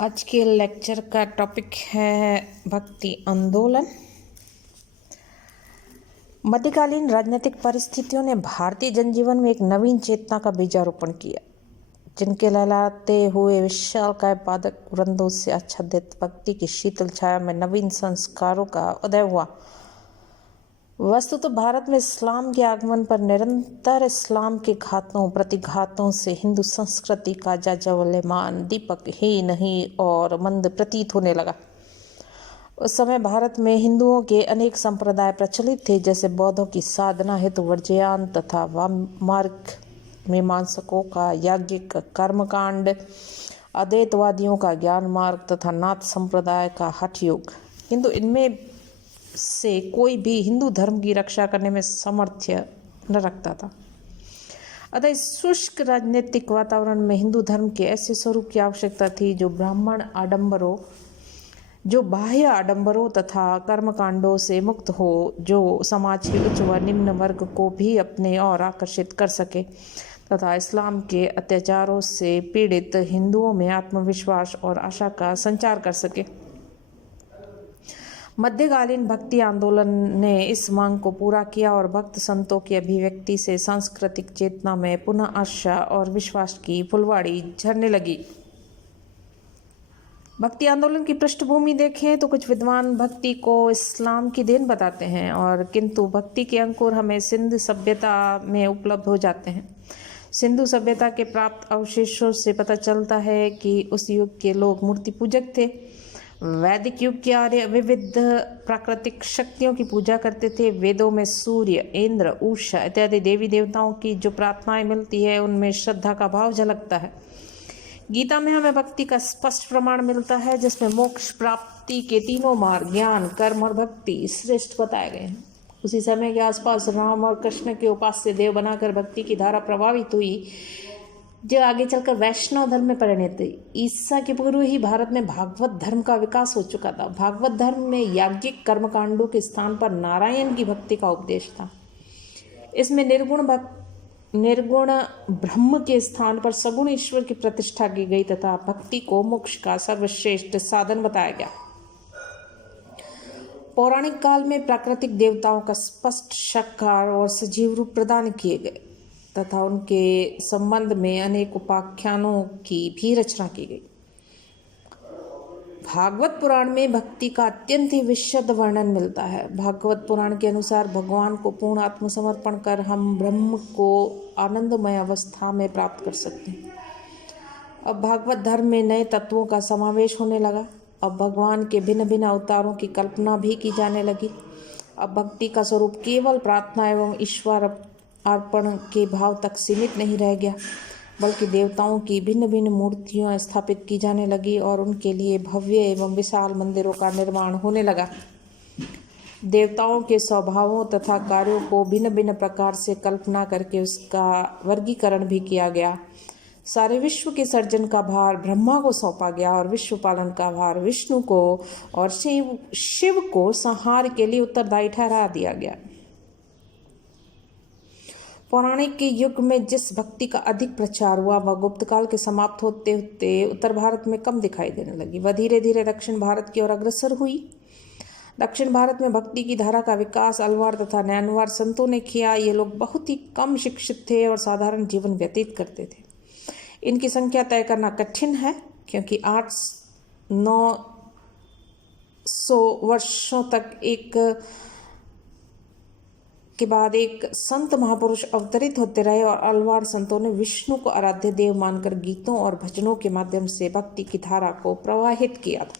आज के लेक्चर का टॉपिक है भक्ति आंदोलन। मध्यकालीन राजनीतिक परिस्थितियों ने भारतीय जनजीवन में एक नवीन चेतना का बीजारोपण किया, जिनके लहलाते हुए विशालकाय पादक वृंदों से आच्छादित भक्ति की शीतल छाया में नवीन संस्कारों का उदय हुआ। वस्तुतः तो भारत में इस्लाम के आगमन पर निरंतर इस्लाम के घातों प्रतिघातों से हिंदू संस्कृति का जाज्वल्यमान दीपक ही नहीं और मंद प्रतीत होने लगा। उस समय भारत में हिंदुओं के अनेक संप्रदाय प्रचलित थे, जैसे बौद्धों की साधना हेतु वर्ज्ययान तथा वाममार्ग, मीमांसकों का याज्ञिक कर्मकांड, अद्वैतवादियों का ज्ञान मार्ग तथा नाथ संप्रदाय का हठ योग। किंतु इनमें से कोई भी हिंदू धर्म की रक्षा करने में सामर्थ्य न रखता था। अतः इस शुष्क राजनीतिक वातावरण में हिंदू धर्म के ऐसे स्वरूप की आवश्यकता थी जो बाह्य आडंबरों तथा कर्मकांडों से मुक्त हो, जो समाज के उच्च व निम्न वर्ग को भी अपने ओर आकर्षित कर सके तथा इस्लाम के अत्याचारों से पीड़ित हिंदुओं में आत्मविश्वास और आशा का संचार कर सके। मध्यकालीन भक्ति आंदोलन ने इस मांग को पूरा किया और भक्त संतों की अभिव्यक्ति से सांस्कृतिक चेतना में पुनः आशा और विश्वास की फुलवाड़ी झरने लगी। भक्ति आंदोलन की पृष्ठभूमि देखें तो कुछ विद्वान भक्ति को इस्लाम की देन बताते हैं, और किंतु भक्ति के अंकुर हमें सिंधु सभ्यता में उपलब्ध हो जाते हैं। सिंधु सभ्यता के प्राप्त अवशेषों से पता चलता है कि उस युग के लोग मूर्ति पूजक थे। वैदिक युग के आर्य विविध प्राकृतिक शक्तियों की पूजा करते थे। वेदों में सूर्य, इंद्र, उषा इत्यादि देवी देवताओं की जो प्रार्थनाएं मिलती है, उनमें श्रद्धा का भाव झलकता है। गीता में हमें भक्ति का स्पष्ट प्रमाण मिलता है, जिसमें मोक्ष प्राप्ति के तीनों मार्ग ज्ञान, कर्म और भक्ति श्रेष्ठ बताए गए हैं। उसी समय के आसपास राम और कृष्ण के उपास्य देव बनाकर भक्ति की धारा प्रभावित हुई, जो आगे चलकर वैष्णव धर्म में परिणत हुई। ईसा के पूर्व ही भारत में भागवत धर्म का विकास हो चुका था। भागवत धर्म में याज्ञिक कर्मकांडों के स्थान पर नारायण की भक्ति का उपदेश था। इसमें निर्गुण ब्रह्म के स्थान पर सगुण ईश्वर की प्रतिष्ठा की गई तथा भक्ति को मोक्ष का सर्वश्रेष्ठ साधन बताया गया। पौराणिक काल में प्राकृतिक देवताओं का स्पष्ट साकार और सजीव रूप प्रदान किए गए तथा उनके संबंध में अनेक उपाख्यानों की भी रचना की गई। भागवत पुराण में भक्ति का अत्यंत ही विशद वर्णन मिलता है। भागवत पुराण के अनुसार भगवान को पूर्ण आत्मसमर्पण कर हम ब्रह्म को आनंदमय अवस्था में प्राप्त कर सकते हैं। अब भागवत धर्म में नए तत्वों का समावेश होने लगा। अब भगवान के भिन्न भिन्न अवतारों की कल्पना भी की जाने लगी। अब भक्ति का स्वरूप केवल प्रार्थना एवं ईश्वर अर्पण के भाव तक सीमित नहीं रह गया, बल्कि देवताओं की भिन्न भिन्न मूर्तियां स्थापित की जाने लगी और उनके लिए भव्य एवं विशाल मंदिरों का निर्माण होने लगा। देवताओं के स्वभावों तथा कार्यों को भिन्न भिन्न प्रकार से कल्पना करके उसका वर्गीकरण भी किया गया। सारे विश्व के सर्जन का भार ब्रह्मा को सौंपा गया और विश्व पालन का भार विष्णु को और शिव को संहार के लिए उत्तरदायी ठहरा दिया गया। पौराणिक के युग में जिस भक्ति का अधिक प्रचार हुआ, वह गुप्त काल के समाप्त होते होते उत्तर भारत में कम दिखाई देने लगी। वह धीरे धीरे दक्षिण भारत की ओर अग्रसर हुई। दक्षिण भारत में भक्ति की धारा का विकास अलवार तथा नैनवार संतों ने किया। ये लोग बहुत ही कम शिक्षित थे और साधारण जीवन व्यतीत करते थे। इनकी संख्या तय करना कठिन है, क्योंकि 800-900 वर्षों तक एक के बाद एक संत महापुरुष अवतरित होते रहे और अलवार संतों ने विष्णु को आराध्य देव मानकर गीतों और भजनों के माध्यम से भक्ति की धारा को प्रवाहित किया था।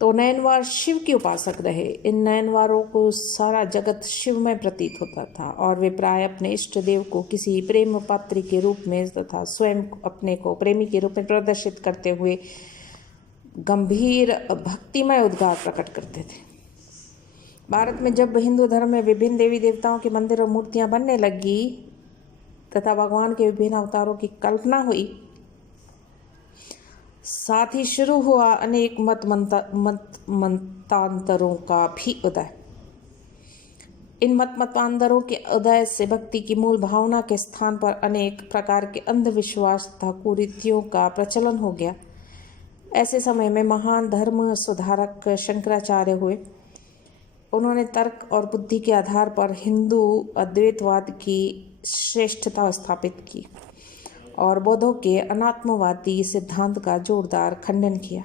तो नयनवार शिव के उपासक रहे। इन नयनवारों को सारा जगत शिवमय प्रतीत होता था और वे प्राय अपने इष्ट देव को किसी प्रेम पात्र के रूप में तथा स्वयं अपने को प्रेमी के रूप में प्रदर्शित करते हुए गंभीर भक्तिमय उद्गार प्रकट करते थे। भारत में जब हिंदू धर्म में विभिन्न देवी देवताओं के मंदिर और मूर्तियां बनने लगी तथा भगवान के विभिन्न अवतारों की कल्पना हुई, साथ ही शुरू हुआ अनेक मतांतरों का भी उदय। इन मतांतरों के उदय से भक्ति की मूल भावना के स्थान पर अनेक प्रकार के अंधविश्वास तथा कुरीतियों का प्रचलन हो गया। ऐसे समय में महान धर्म सुधारक शंकराचार्य हुए। उन्होंने तर्क और बुद्धि के आधार पर हिंदू अद्वैतवाद की श्रेष्ठता स्थापित की और बौद्धों के अनात्मवादी सिद्धांत का जोरदार खंडन किया।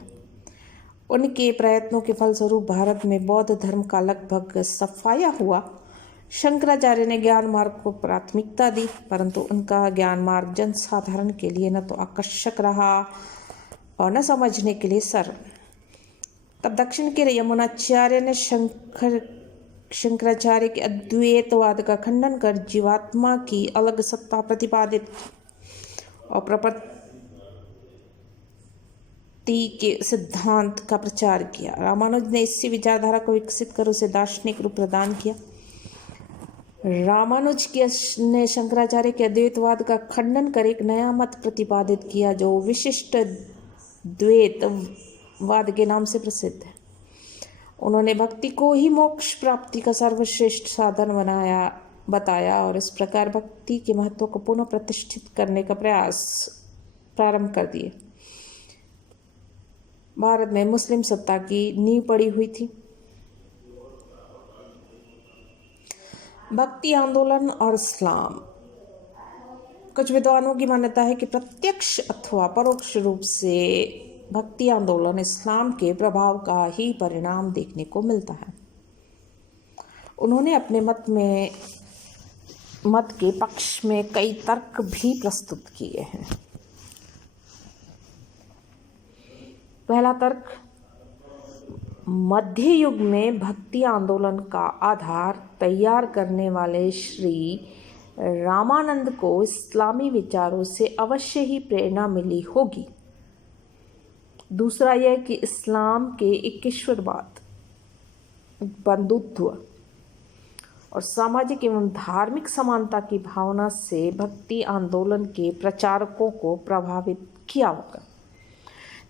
उनके प्रयत्नों के फलस्वरूप भारत में बौद्ध धर्म का लगभग सफाया हुआ। शंकराचार्य ने ज्ञान मार्ग को प्राथमिकता दी, परंतु उनका ज्ञान मार्ग जनसाधारण के लिए न तो आकर्षक रहा और न समझने के लिए सरल। तब दक्षिण के यमुनाचार्य ने शंकराचार्य के अद्वैतवाद का खंडन कर जीवात्मा की अलग सत्ता प्रतिपादित की और प्रकृति के सिद्धांत का प्रचार किया। रामानुज ने इसी विचारधारा को विकसित कर उसे दार्शनिक रूप प्रदान किया। रामानुज ने शंकराचार्य के अद्वैतवाद का खंडन कर एक नया मत प्रतिपादित किया जो विशिष्ट द्वैतवाद के नाम से प्रसिद्ध है। उन्होंने भक्ति को ही मोक्ष प्राप्ति का सर्वश्रेष्ठ साधन बताया और इस प्रकार भक्ति के महत्व को पुनः प्रतिष्ठित करने का प्रयास प्रारंभ कर दिए। भारत में मुस्लिम सत्ता की नींव पड़ी हुई थी। भक्ति आंदोलन और इस्लाम। कुछ विद्वानों की मान्यता है कि प्रत्यक्ष अथवा परोक्ष रूप से भक्ति आंदोलन इस्लाम के प्रभाव का ही परिणाम देखने को मिलता है। उन्होंने अपने मत के पक्ष में कई तर्क भी प्रस्तुत किए हैं। पहला तर्क, मध्य युग में भक्ति आंदोलन का आधार तैयार करने वाले श्री रामानंद को इस्लामी विचारों से अवश्य ही प्रेरणा मिली होगी। दूसरा यह कि इस्लाम के ईश्वरवाद, बंधुत्व और सामाजिक एवं धार्मिक समानता की भावना से भक्ति आंदोलन के प्रचारकों को प्रभावित किया होगा।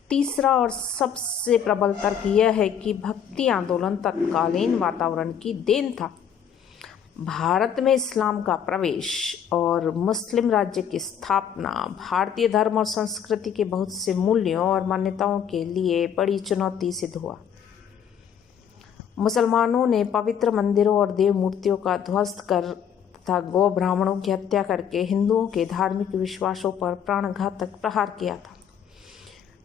तीसरा और सबसे प्रबल तर्क यह है कि भक्ति आंदोलन तत्कालीन वातावरण की देन था। भारत में इस्लाम का प्रवेश और मुस्लिम राज्य की स्थापना भारतीय धर्म और संस्कृति के बहुत से मूल्यों और मान्यताओं के लिए बड़ी चुनौती सिद्ध हुआ। मुसलमानों ने पवित्र मंदिरों और देव मूर्तियों का ध्वस्त कर तथा गौ ब्राह्मणों की हत्या करके हिंदुओं के धार्मिक विश्वासों पर प्राणघातक प्रहार किया था।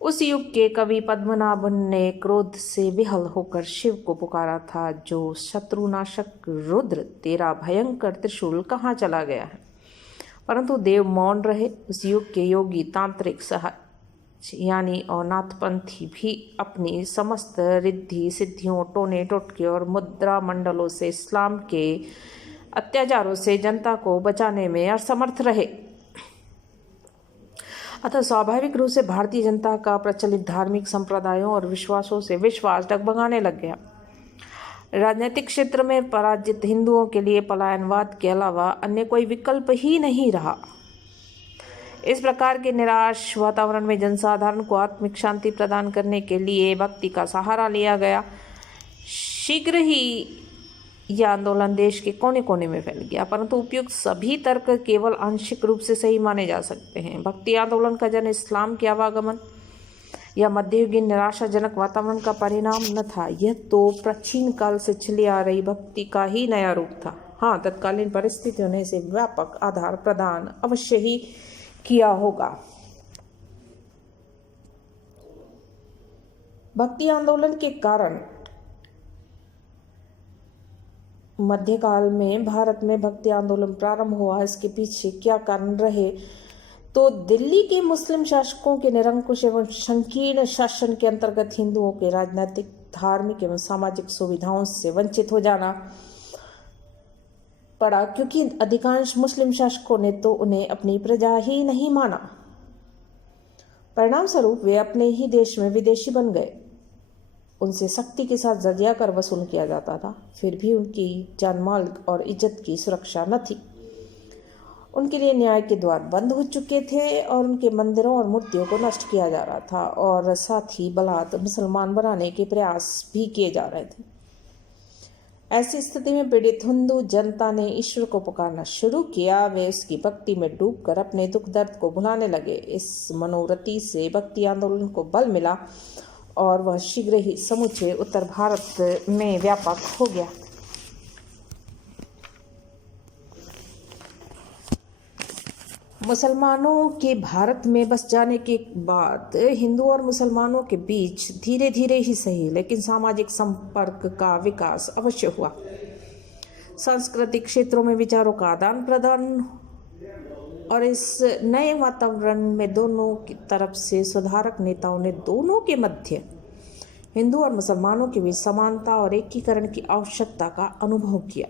उस युग के कवि पद्मनाभन ने क्रोध से विहल होकर शिव को पुकारा था, जो शत्रुनाशक रुद्र तेरा भयंकर त्रिशूल कहाँ चला गया है। परंतु देव मौन रहे। उस युग के योगी, तांत्रिक, सहज यानी और नाथपंथी भी अपनी समस्त रिद्धि सिद्धियों, टोने टोटके और मुद्रा मंडलों से इस्लाम के अत्याचारों से जनता को बचाने में असमर्थ रहे। अतः स्वाभाविक रूप से भारतीय जनता का प्रचलित धार्मिक संप्रदायों और विश्वासों से विश्वास डगमगाने लग गया। राजनीतिक क्षेत्र में पराजित हिंदुओं के लिए पलायनवाद के अलावा अन्य कोई विकल्प ही नहीं रहा। इस प्रकार के निराश वातावरण में जनसाधारण को आत्मिक शांति प्रदान करने के लिए भक्ति का सहारा लिया गया। शीघ्र ही यह आंदोलन देश के कोने कोने में फैल गया, परंतु उपयुक्त सभी तर्क केवल आंशिक रूप से सही माने जा सकते हैं। भक्ति आंदोलन का जन्म इस्लाम के आवागमन या मध्ययुगीन निराशाजनक वातावरण का परिणाम न था, यह तो प्राचीन काल से चली आ रही भक्ति का ही नया रूप था। हाँ, तत्कालीन परिस्थितियों ने इसे व्यापक आधार प्रदान अवश्य ही किया होगा। भक्ति आंदोलन के कारण मध्यकाल में भारत में भक्ति आंदोलन प्रारंभ हुआ। इसके पीछे क्या कारण रहे, तो दिल्ली के मुस्लिम शासकों के निरंकुश एवं संकीर्ण शासन के अंतर्गत हिंदुओं के राजनीतिक, धार्मिक एवं सामाजिक सुविधाओं से वंचित हो जाना पड़ा, क्योंकि अधिकांश मुस्लिम शासकों ने तो उन्हें अपनी प्रजा ही नहीं माना। परिणाम स्वरूप वे अपने ही देश में विदेशी बन गए। उनसे सख्ती के साथ जजिया कर वसूल किया जाता था, फिर भी उनकी जानमाल और इज्जत की सुरक्षा न थी। उनके लिए न्याय के द्वार बंद हो चुके थे और उनके मंदिरों और मूर्तियों को नष्ट किया जा रहा था और साथ ही बलात् मुसलमान बनाने के प्रयास भी किए जा रहे थे। ऐसी स्थिति में पीड़ित हिंदू जनता ने ईश्वर को पुकारना शुरू किया। वे उसकी भक्ति में डूबकर अपने दुख दर्द को भुलाने लगे। इस मनोरथी से भक्ति आंदोलन को बल मिला और वह शीघ्र ही समूचे उत्तर भारत में व्यापक हो गया। मुसलमानों के भारत में बस जाने के बाद हिंदू और मुसलमानों के बीच धीरे धीरे ही सही लेकिन सामाजिक संपर्क का विकास अवश्य हुआ। सांस्कृतिक क्षेत्रों में विचारों का आदान प्रदान और इस नए वातावरण में दोनों की तरफ से सुधारक नेताओं ने दोनों के मध्य हिंदू और मुसलमानों के बीच समानता और एकीकरण की आवश्यकता का अनुभव किया।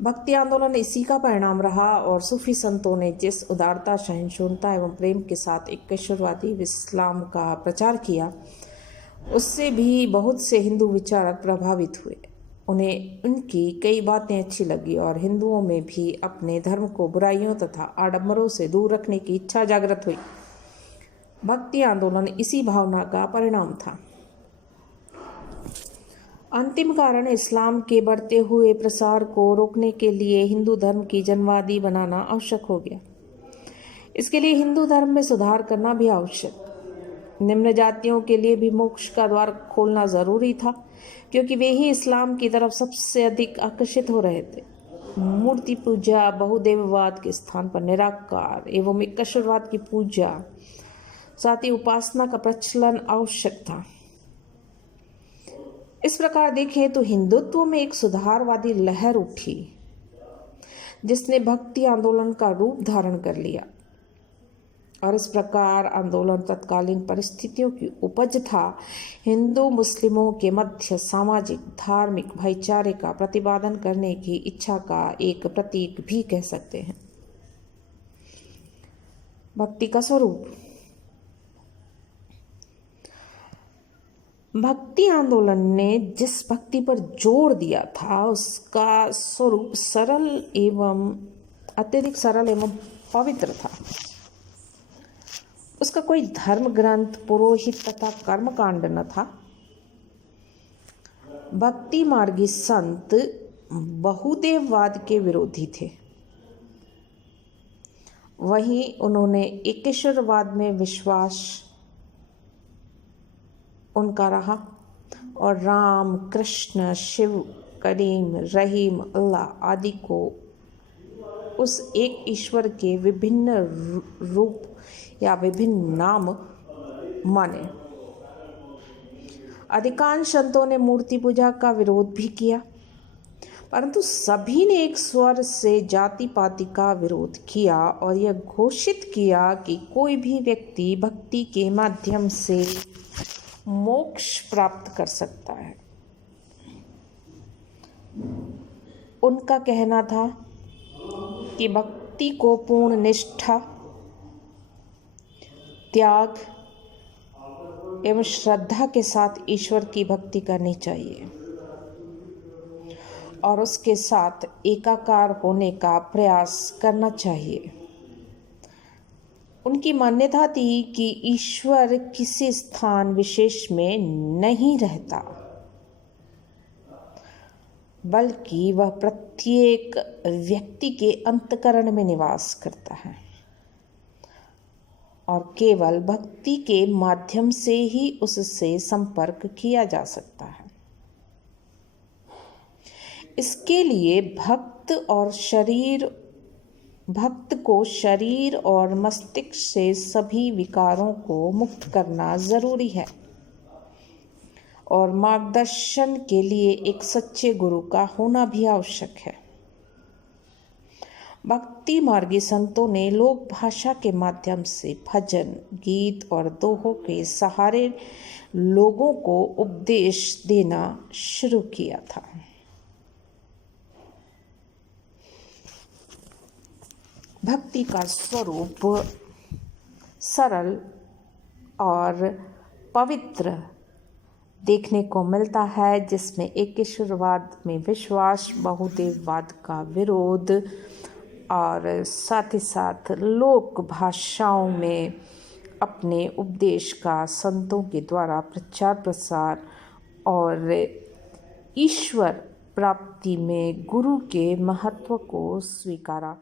भक्ति आंदोलन इसी का परिणाम रहा और सूफी संतों ने जिस उदारता, सहिष्णुता एवं प्रेम के साथ एक ईश्वरवादी इस्लाम का प्रचार किया, उससे भी बहुत से हिंदू विचारक प्रभावित हुए। उन्हें उनकी कई बातें अच्छी लगी और हिंदुओं में भी अपने धर्म को बुराइयों तथा आडंबरों से दूर रखने की इच्छा जागृत हुई। भक्ति आंदोलन इसी भावना का परिणाम था। अंतिम कारण इस्लाम के बढ़ते हुए प्रसार को रोकने के लिए हिंदू धर्म की जनवादी बनाना आवश्यक हो गया। इसके लिए हिंदू धर्म में सुधार करना भी आवश्यक। निम्न जातियों के लिए भी मोक्ष का द्वार खोलना जरूरी था, क्योंकि वे ही इस्लाम की तरफ सबसे अधिक आकर्षित हो रहे थे। मूर्ति पूजा, बहुदेववाद के स्थान पर निराकार एवं ईश्वरवाद की पूजा, साथ ही उपासना का प्रचलन आवश्यक था। इस प्रकार देखें तो हिंदुत्व में एक सुधारवादी लहर उठी जिसने भक्ति आंदोलन का रूप धारण कर लिया और इस प्रकार आंदोलन तत्कालीन परिस्थितियों की उपज था। हिंदू मुस्लिमों के मध्य सामाजिक धार्मिक भाईचारे का प्रतिपादन करने की इच्छा का एक प्रतीक भी कह सकते हैं। भक्ति का स्वरूप। भक्ति आंदोलन ने जिस भक्ति पर जोर दिया था उसका स्वरूप अत्यधिक सरल एवं पवित्र था। उसका कोई धर्म ग्रंथ, पुरोहित तथा कर्मकांड न था। भक्ति मार्गी संत बहुदेववाद के विरोधी थे। वहीं उन्होंने एकेश्वरवाद में विश्वास उनका रहा और राम, कृष्ण, शिव, करीम, रहीम, अल्लाह आदि को उस एक ईश्वर के विभिन्न रूप या विभिन्न नाम माने। अधिकांश संतों ने मूर्ति पूजा का विरोध भी किया, परंतु सभी ने एक स्वर से जाति पाति का विरोध किया और यह घोषित किया कि कोई भी व्यक्ति भक्ति के माध्यम से मोक्ष प्राप्त कर सकता है। उनका कहना था कि भक्ति को पूर्ण निष्ठा, त्याग एवं श्रद्धा के साथ ईश्वर की भक्ति करनी चाहिए और उसके साथ एकाकार होने का प्रयास करना चाहिए। उनकी मान्यता थी कि ईश्वर किसी स्थान विशेष में नहीं रहता, बल्कि वह प्रत्येक व्यक्ति के अंतःकरण में निवास करता है और केवल भक्ति के माध्यम से ही उससे संपर्क किया जा सकता है। इसके लिए भक्त को शरीर और मस्तिष्क से सभी विकारों को मुक्त करना जरूरी है और मार्गदर्शन के लिए एक सच्चे गुरु का होना भी आवश्यक है। भक्ति मार्गी संतों ने लोक भाषा के माध्यम से भजन, गीत और दोहों के सहारे लोगों को उपदेश देना शुरू किया था। भक्ति का स्वरूप सरल और पवित्र देखने को मिलता है, जिसमें एकेश्वरवाद में विश्वास, बहुदेववाद का विरोध और साथ ही साथ लोक भाषाओं में अपने उपदेश का संतों के द्वारा प्रचार प्रसार और ईश्वर प्राप्ति में गुरु के महत्व को स्वीकारा।